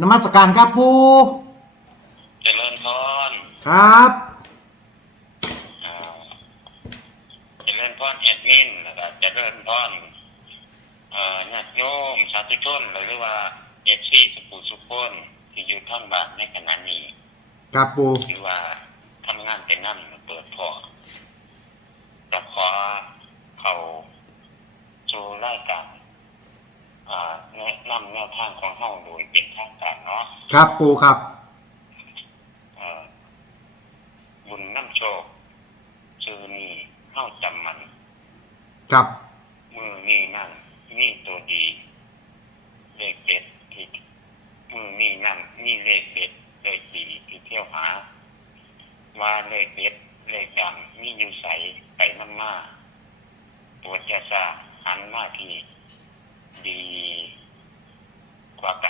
นมัสการครับปูเจริญพรครับอ่าเจริญพรแอดมินแล้วก็เจริญพรเอ่อญาติโยมสาธุชนหรือว่าเอฟซีสุขุสุขคนที่อยู่ท่านบ้านในขณะนี้ครับปูหรือว่าทำงานเป็นนั่นเปิดพอจะขอเขาสู่รายการอ่าแนะนำแนวทางของเฮาโดย ครับปูครับ เอ่อบุญน้ำโชคชื่อนี่เข้าจำมัน ครับ มือนี่นั่นนี่ตัวดีเลขเด็ดที่มือนี่นั่นนี่เลขเด็ดเลขดีที่เที่ยวหา ว่าเลขเด็ดเลขดังนี่อยู่ใสไปน้ำมาตัวจะซาหันมาที่ดี กว่ากัน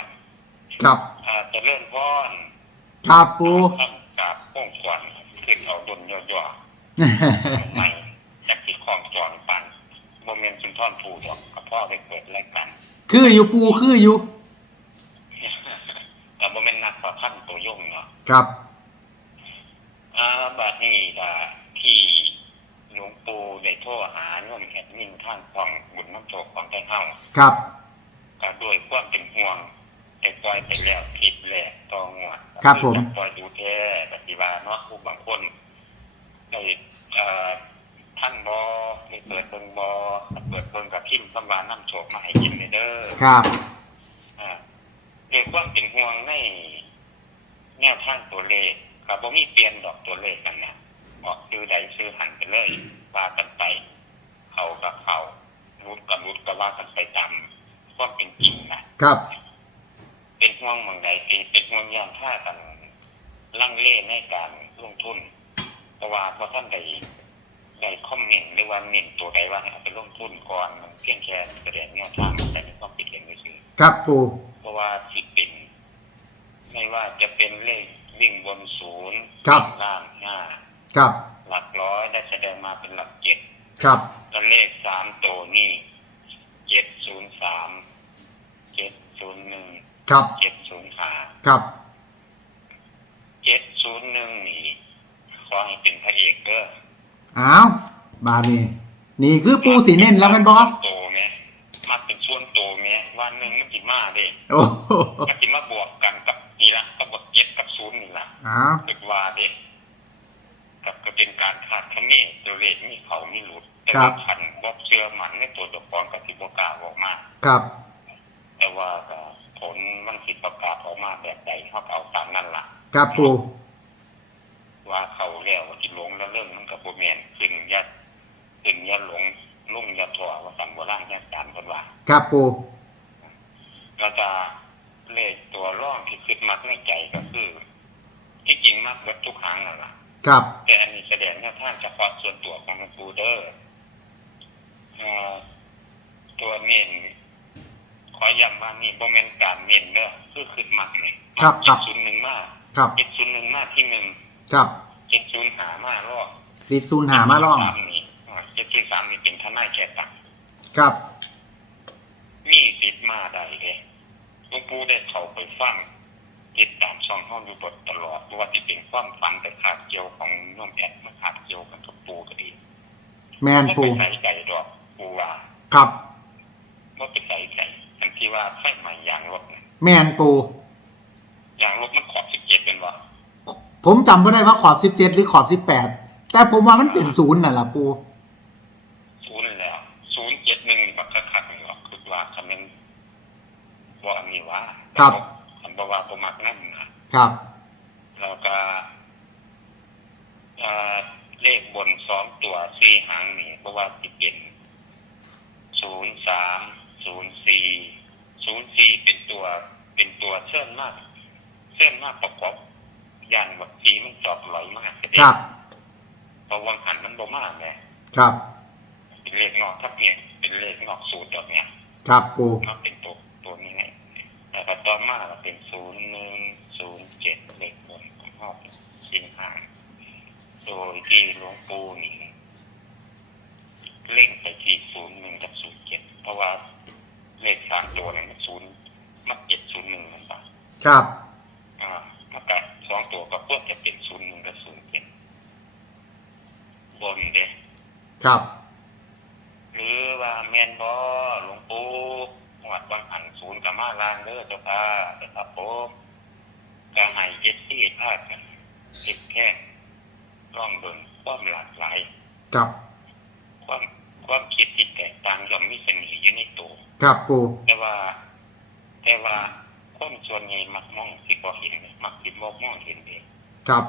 ครับอาจะเลื่อนพ้อนครับปูทำกราบโป้งควันขึ้นเอาดนย่อๆไม่จากที่คลองจอนปันโมเมนต์สุนทรภูดอกกับพ่อไปเปิดรายการคืออยู่ปูคืออยู่ แต่โมเมนต์นักประพันธ์ตัวย่งเนาะครับ อ่าบาดนี้ก็ที่หลวงปู่ได้โทรหาโยมแอดมินท่านของบุญน้ำโชคของไทเฮาครับ ก็ด้วยความเป็นห่วง ได้ปล่อยไปแล้วผิดแหละตองวดครับผม ปล่อยดูแท้ปฏิบัติเนาะผู้บางคนได้เอ่อท่านบอได้เปิดเบิ่งบอเปิดเบิ่งกับพิมพ์สำวานน้ำโชคมาให้กินเลยเด้อ ครับ อ่าด้วยความเป็นห่วงในแนวทางตัวเลขกับบ่มีเปลี่ยนดอกตัวเลขกันนะออกซื้อใดซื้อหันไปเลยว่ากันไป เขากับเขารุดกับรุดก็ว่ากันไปตามความเป็นจริงนะครับ เป็นห่วงเมืองใดสิเป็นห่วงยามท่ากันลังเลในการลงทุนเพราะว่าพอท่านใดได้คอมเมนต์หรือว่าเน้นตัวใดว่าให้เอาไปลงทุนก่อนมันเพียงแค่แสดงแนวทางแต่ในความคิดเห็นไม่ซื้อครับปูเพราะว่าสิเป็น ไม่ว่าจะเป็นเลขวิ่งบนศูนย์ครับวิ่งล่างห้าครับ หลักร้อยได้แสดงมาเป็นหลักเจ็ดครับแล้วเลขสามตัวนี่เจ็ดศูนย์สามเจ็ดศูนย์หนึ่ง ครับเจ็ดศูนย์ห้าครับ เจ็ดศูนย์หนึ่งนี่ขอให้เป็นพระเอกเด้ออ้าว บาดนี้ นี่คือปูสีเน้นแล้วแมันบอโตไหมมาเป็นส่วนโตไหมวันหนึ่งมันจิมาเด้โอ้โหมันจิมาบวกกันกับนี่ละกับบวกเจ็ดกับศูนย์นี่ละอ้าวคิดว่าเด็กกับก็เป็นการขาดคะเนตัวเลขมีเขามีหลุด แต่ว่าพันบอกเชื่อมันในตัวตัวกรกับที่ประกล้าศออกมา ครับ แต่ว่าก็ ผลมันสิประกาศออกมาแบบใดเขาก็เอาตามนั่นล่ะครับปูว่าเขาแล้วว่าที่หลงแล้วเรื่องมันกับโบแมนขึ้นยัดขึ้นยัดหลงลุ่มยัดถั่วว่าสันโบราณยัดการกันว่าครับปูแล้วก็เลขตัวร่องที่คิดมักในใจก็คือ ที่จริงมักเบิดทุกครั้งนั่นล่ะครับแต่อันนี้แสดงแนวทางเฉพาะส่วนตัวของหลวงปู่เดอร์เอ่อตัวเน้น ขอย้ำว่านี่บ่แม่นการเน้นเด้อคือขึ้นมักนี่ครับครับศูนย์หนึ่งมาครับ เจ็ดศูนย์หนึ่งมาที่หนึ่งครับเจ็ดศูนย์หามารอบติดศูนย์หามาล่องสามนี่เจ็ดศูนย์สามนี่เป็นทนายแก่ตังครับมีสิทธิ์มาได้เด้หลวงปู่ได้เข้าไปฟังติดตามช่องห้องอยู่บทตลอดว่าที่เป็นความฝันแต่ขาดเกี่ยวของน้องแอดมาขาดเกี่ยวกันกับปู่ก็ดีแมนไม่ปูเป็นใส่ใจดอกปูว่าครับว่าเป็นใส่ใจ ทันที่ว่าไฟใหม่ยางรถเนี่ยแมนปู ยางรถมันขอบสิบเจ็ดเป็นวะผมจำไม่ได้ว่าขอบสิบเจ็ดหรือขอบสิบแปดแต่ผมว่ามันเป็นศูนย์น่ะล่ะปู ศูนย์แล้วศูนย์เจ็ดหนึ่งบักคักๆนี่หรอกคือว่าคำนึงว่าอันนี้ว่าคันบอกว่าประมาทนั่นนะครับ แล้วก็เอ่อเลขบนสองตัวสี่หางนี่เพราะว่าติเป็นศูนย์สามศูนย์สี่ ศูนย์สี่เป็นตัวเป็นตัวเชื่อมมากเส้นมากประกอบยานวัคซีนมันจอบไหลมากครับเพราะวังหันมันบ่มากไงครับ เป็นเลขนอกทับเนี่ยเป็นเลขนอกสูตรแบบเนี้ยครับปูมันเป็นตัวตัวนี้ไงแต่พอต่อมาก็เป็นศูนย์หนึ่งศูนย์เจ็ดเลขบนของห้องชิ้นหางโดยที่หลวงปู่นี่เล่งไปที่ศูนย์หนึ่งกับศูนย์เจ็ดเพราะว่า เลขสามตัวเนี่ยมันศูนย์มันเจ็ดศูนย์หนึ่งมันปะครับ อ่ามันก็สองตัวก็ควรจะเป็นศูนย์หนึ่งกับศูนย์เป็นบนเด้ครับ หรือว่าแมนบอหลวงปู่หวัดวังหันศูนย์กับมาลางเด้อเจ้าค่ะเจ้าค่ะผมก็ให้เจ็ดที่พาดกันเจ็ดแค่ร่องเบิ่งความหลากหลาย ครับ ความความคิดที่แตกต่างย่อมมีเสน่ห์อยู่ในตัว ครับปูแต่ว่า แต่ว่าคนส่วนใหญ่มักมองสิบ่เห็นมักสิบ่มองเห็นเองครับ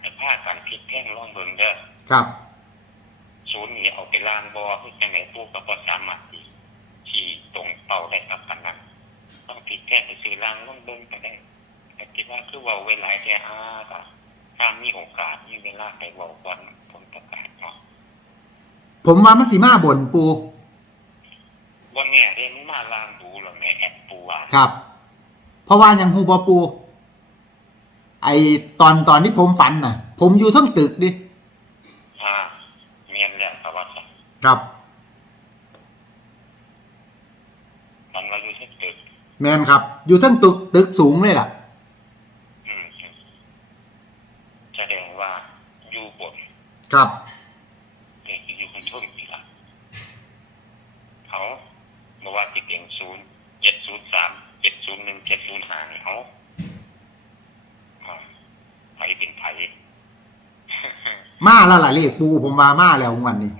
แต่ผ้าการคิดแท่งร่องเบิ่งเด้อครับศูนย์นี่เอาไปล้างบ่อคือจังไดผู้ก็บ่สามารถที่ที่ตรงเป้าได้ครับปานนั้นต้องคิดแท่งไปซื้อล้างร่องเบิ่งก็ได้แต่คิดว่าคือเว้าไว้หลายแต่อาก็ถ้ามีโอกาสมีเวลาไปเว้าก่อนผลประกาศเนาะผมว่ามันสีมาบนปู บ่แน่เด้มันมาล้างดูแล้วแม่แอบปูว่าครับ เพราะว่ายังฮูบอปู ไอตอนตอนที่ผมฝันน่ะ ผมอยู่ทั้งตึกดิอ่าเมียนแล้วก็ว่าซั่นครับมันว่าอยู่ที่ตึกแมนครับ อยู่ทั้งตึกตึกสูงเลยล่ะ อืมแสดงว่าอยู่บนครับ เด็กอยู่คนทุ่นอีกละเขาบอกว่าติดเองศูนย์เจ็ดศูนย์สามเจ็ดศูนย์หนึ่งเจ็ดศูนย์ห้านี่เขาอ่าไผเป็นไผ มาแล้วล่ะเรียกปูผมว่ามาแล้ววันนี้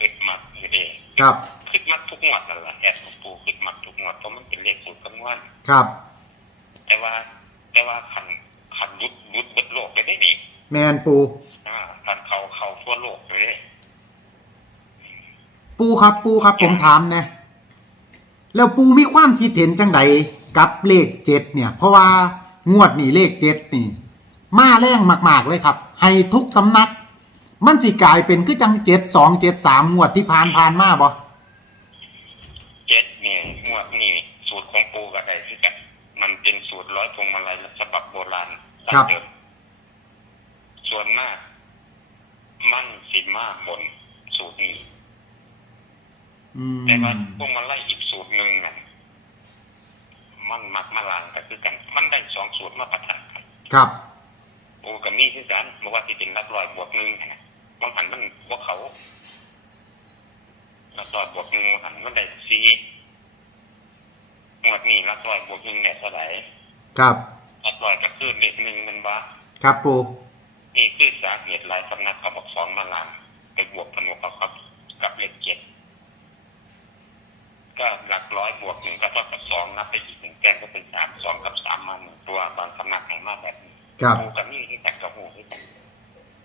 คิดมักอยู่เด้ครับคิดมักทุกงวดนั่นแหละแอดของปูคิดมักทุกงวดเพราะมันเป็นเลขสูตรคำนวณครับ แต่ว่าแต่ว่าขันขันรุดรุดเบิดโลกไปได้นี่แมนปูอ่าขันเขาเขาทั่วโลกเลยเด้ปูครับปูครับผมถามนะแล้วปูมีความคิดเห็นจังใดกับเลขเจ็ดเนี่ย เพราะว่างวดนี่เลขเจ็ดนี่ มาแรงมาก ๆ เลยครับ ให้ทุกสำนัก มันสิกลายเป็นคือจังเจ็ดสองเจ็ดสามงวดที่ผ่านผ่านมาบ่เจ็ดนี่งวดนี่สูตรของปูกับใดที่กันมันเป็นสูตรร้อยพวงมาลัยฉบับโบราณดั้งเดิมส่วนมาก มันสิมาบนสูตรนี้อืมแต่ว่าพวงมาลัยอีกสูตรหนึ่งน่ะมันมักมาลางก็คือกัน มันได้สองสูตรมาประทานกันครับ ปูกับนี่คือกันบอกว่าที่เป็นรักร้อยบวกหนึ่งนะบางหันมันพวกเขารักร้อยบวกหนึ่งบางหันมันได้สี่งวดนี้รักร้อยบวกหนึ่งเนี่ยเท่าไหร่ครับรักร้อยก็คือเลขหนึ่งมันวะครับปูนี่คือสาเหตุหลายสำนักเขาบอกสองมาลางไปบวกผนวกกับกับกับเลขเจ็ดก็หลักร้อยบวกหนึ่งก็เท่ากับสองนับไปอีกหนึ่งแต้มก็เป็นสามสองกับสามมาหนึ่งตัวบางสำนักให้มาแบบนี้ ครับ ปูกับนี่ที่แต่กับหูที่แต่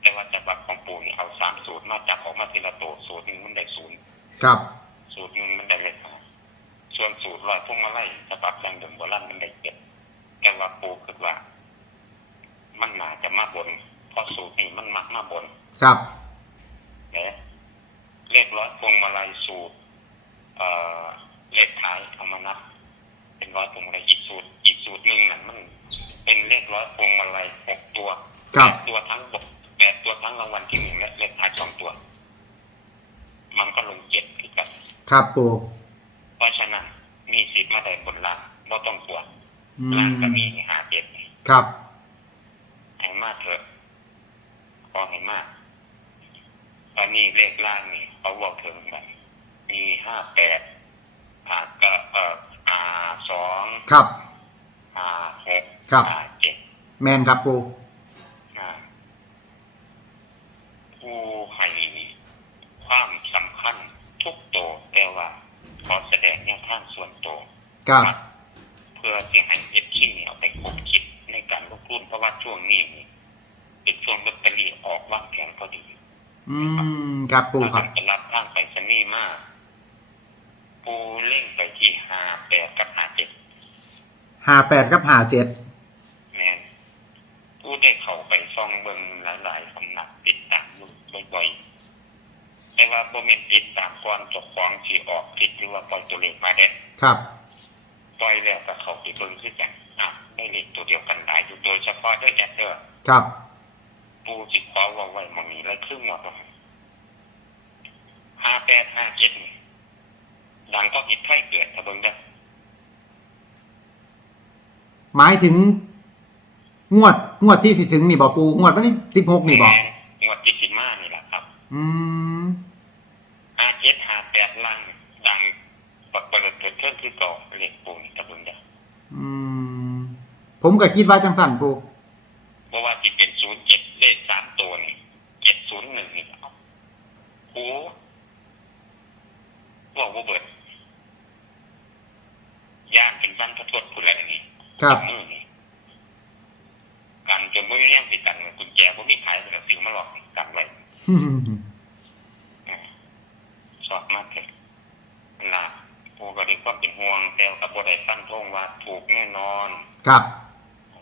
แต่ว่าจังหวัดของปูนี่เอาสามสูตรมาจับออกมาทีละตัวสูตรหนึ่งมันได้ศูนย์ครับ สูตรหนึ่งมันได้เลขห้าส่วนสูตรลอยพวงมาไล่ฉบับดังเดิมโบราณมันได้เจ็ดแต่ว่าปูคิดว่า มันน่าจะมาบนเพราะสูตรนี้มันมักมาบนครับ นะเลขร้อยพวงมาลัยสูตรเอ่อเลขท้ายเอามานับ เป็นร้อยพวงมาลัยอีกสูตรอีกสูตรหนึ่งนั่นมัน เป็นเลขร้อยพวงมาลัยหกตัวครับแปดตัวทั้งบกแปดตัวทั้งรางวัลที่หนึ่งและเลขท้ายสองตัว มันก็ลงเจ็ดคือกัน ครับปูเพราะฉะนั้นมีสิทธิ์มาได้บนล่างเราต้องตรวจอืล่างมก็มีหาเจ็ดครับ ให้มากเถอะขอให้มากตอนนี้เลขล่างนี่เขาบอกถึงแบบมีห้าแปดหาก็เอ่ออาสองครับอาหก ครับอาเจ็ดแมนครับปูอ่าผู้ให้ความสำคัญทุกโตวแต่ว่าขอแสดงแนวทางส่วนโตวครับเพื่อที่ให้เอฟที่เอาไปคบคิดในการลงทุนเพราะว่าช่วงนี้นี่เป็นช่วงลอตเตอรี่ออกว่างแข็งพอดี อืมครับปูครับ จะรับทางไปสนีย์มาก ปูเล่งไปที่หาแปดกับหาเจ็ดห้าแปดกับห้าเจ็ดแมนผู้ ได้เข้าไปซ่องเบิงหลายๆสำนักติดตามอยู่บ่อยๆแต่ว่าโมเมนติดตามก่อนเจบของที่ออกคลิดหรือว่าปล่อยตัวเลขมาเด้ครับปล่อยแล้วก็เข้าไปเบิ่งคือกันอะได้เลขตัวเดียวกันหลายอยู่โดยเฉพาะด้วยแอดเดอร์ครับปูจิขอว่าไว้มองนี้แล้วครึ่งหมดห้าแปดห้าเจ็ดนี่ดังก็ฮิตไข่เกิดถ้าเบิ่งได้อหมายถึง งวดงวดที่สิถึงนี่บ่ปูงวดวันที่สิบหกนี่บ่แม่งวดที่สิมานี่แหละครับอืมห้าเจ็ดห้าแปดล่างดังปักเปิดเกิดเครื่องคือก่อเหล็กปูนตะบุญเดียวอืม ผมก็คิดว่าจังสั่นปูเพราะว่าที่เป็นศูนย์เจ็ดเลขสามตัวนี่เจ็ดศูนย์หนึ่งนี่ครับโอ้บอกว่าเบิดย่างเป็นบ้านพระทวดผู้ไรนี่ครับมือนี่กันจนไม่มี แย่งสิกันกุญแจว่ามีขายแต่สิ่งมาหลอกกันไว้สอบมากเลยละผู้ก็ด้วยความเป็นห่วงแต่กับบได้ฟันธงว่าถูกแน่นอนครับ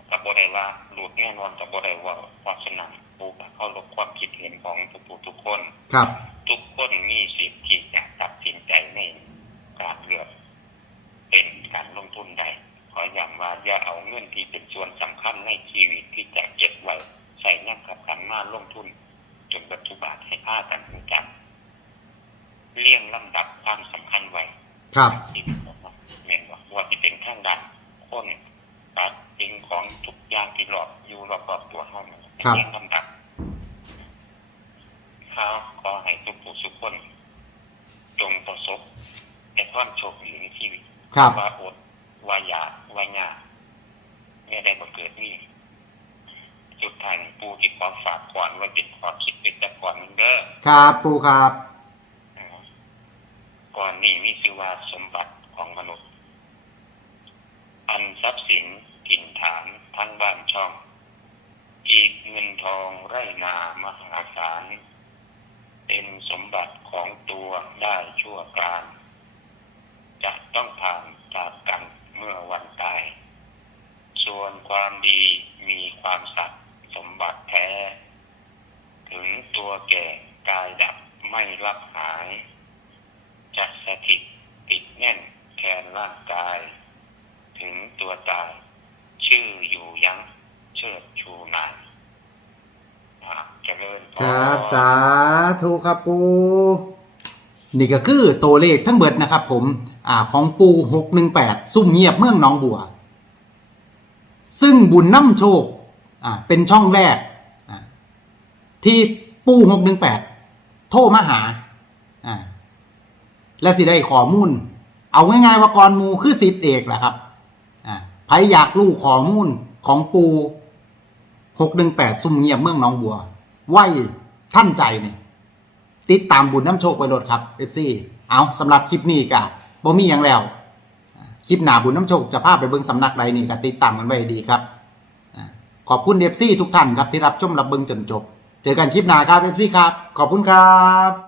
กับบได้ว่าหลุดแน่นอนกับบได้ว่าเพราะฉะนั้นผู้ก็เข้ารบความคิดเห็นของทุกผู้ทุกคน ครับ ทุกคนมีสิทธิ์ที่จะตัดสินใจในการเลือกเป็นการลงทุนใด ขอย้ำว่าอย่าเอาเงินที่เป็นส่วนสำคัญในชีวิตที่จะเก็บไว้ใส่นั่งกับการมาลงทุน จนปัจจุบันให้ผ้ากันรู้จักเลี่ยงลำดับความสำคัญไว้ ครับที่ผมว่าเมนว่าว่าที่เป็นข้างดันคนตัดสิ่งของทุกอย่างที่หลอกอยู่รอบๆตัวเขาเนี่ยครับเลี่ยงลำดับเขาขอให้ทุกผู้ทุกคน จงประสบแต่ความโชคดีในชีวิตครับว่าอด ว่าอยากว่าอยากเนี่ยได้บังเกิดนี่สุดท้ายนี่ปูที่ความฝากก่อนไว่าเป็นความคิดเป็นแต่ก่อนนึงเด้อครับปูครับก่อนนี้มีชื่อว่าสมบัติของมนุษย์ อันทรัพย์สินถิ่นฐานทั้งบ้านช่อง อีกเงินทองไร่นามหาศาลเป็นสมบัติของตัวได้ชั่วการจะต้องผ่านจากกันเมื่อวันตาย ส่วนความดีมีความสัตย์สมบัติแท้ ถึงตัวแก่กายดับไม่รับหายจะสถิตติดแน่นแทนร่างกาย ถึงตัวตาย ชื่ออยู่ยั้งเชิดชูนายครับ สาธุครับปูนี่ก็คือตัวเลขทั้งเบิดนะครับผม อของปูหกหนึ่งแปดซุ่มเงียบเมืองหนองบัว ซึ่งบุญน้ำโชคเป็นช่องแรก ที่ปูหกหนึ่งแปดโทรมาหา และสิได้ข้อมูล เอาง่ายๆว่ากรมูคือสิทธิเอกแหละครับอ่าใครอยากรู้ข้อมูลของปูหกหนึ่งแปดซุ่มเงียบเมืองหนองบัวไหวท่านใจนี่ติดตามบุญน้ำโชคไปโหลดครับเอฟซีเอาสำหรับคลิปนี้กะ บ่มีอย่างแล้ว คลิปหนาบุญน้ำโชคจะพาไปเบิ่งสำนักใดนี่ก็ติดตามกันไว้ดีครับ ขอบคุณเอฟซีทุกท่านครับที่รับชมรับเบิ่งจนจบ เจอกันคลิปหน้าครับเอฟซีครับ ขอบคุณครับ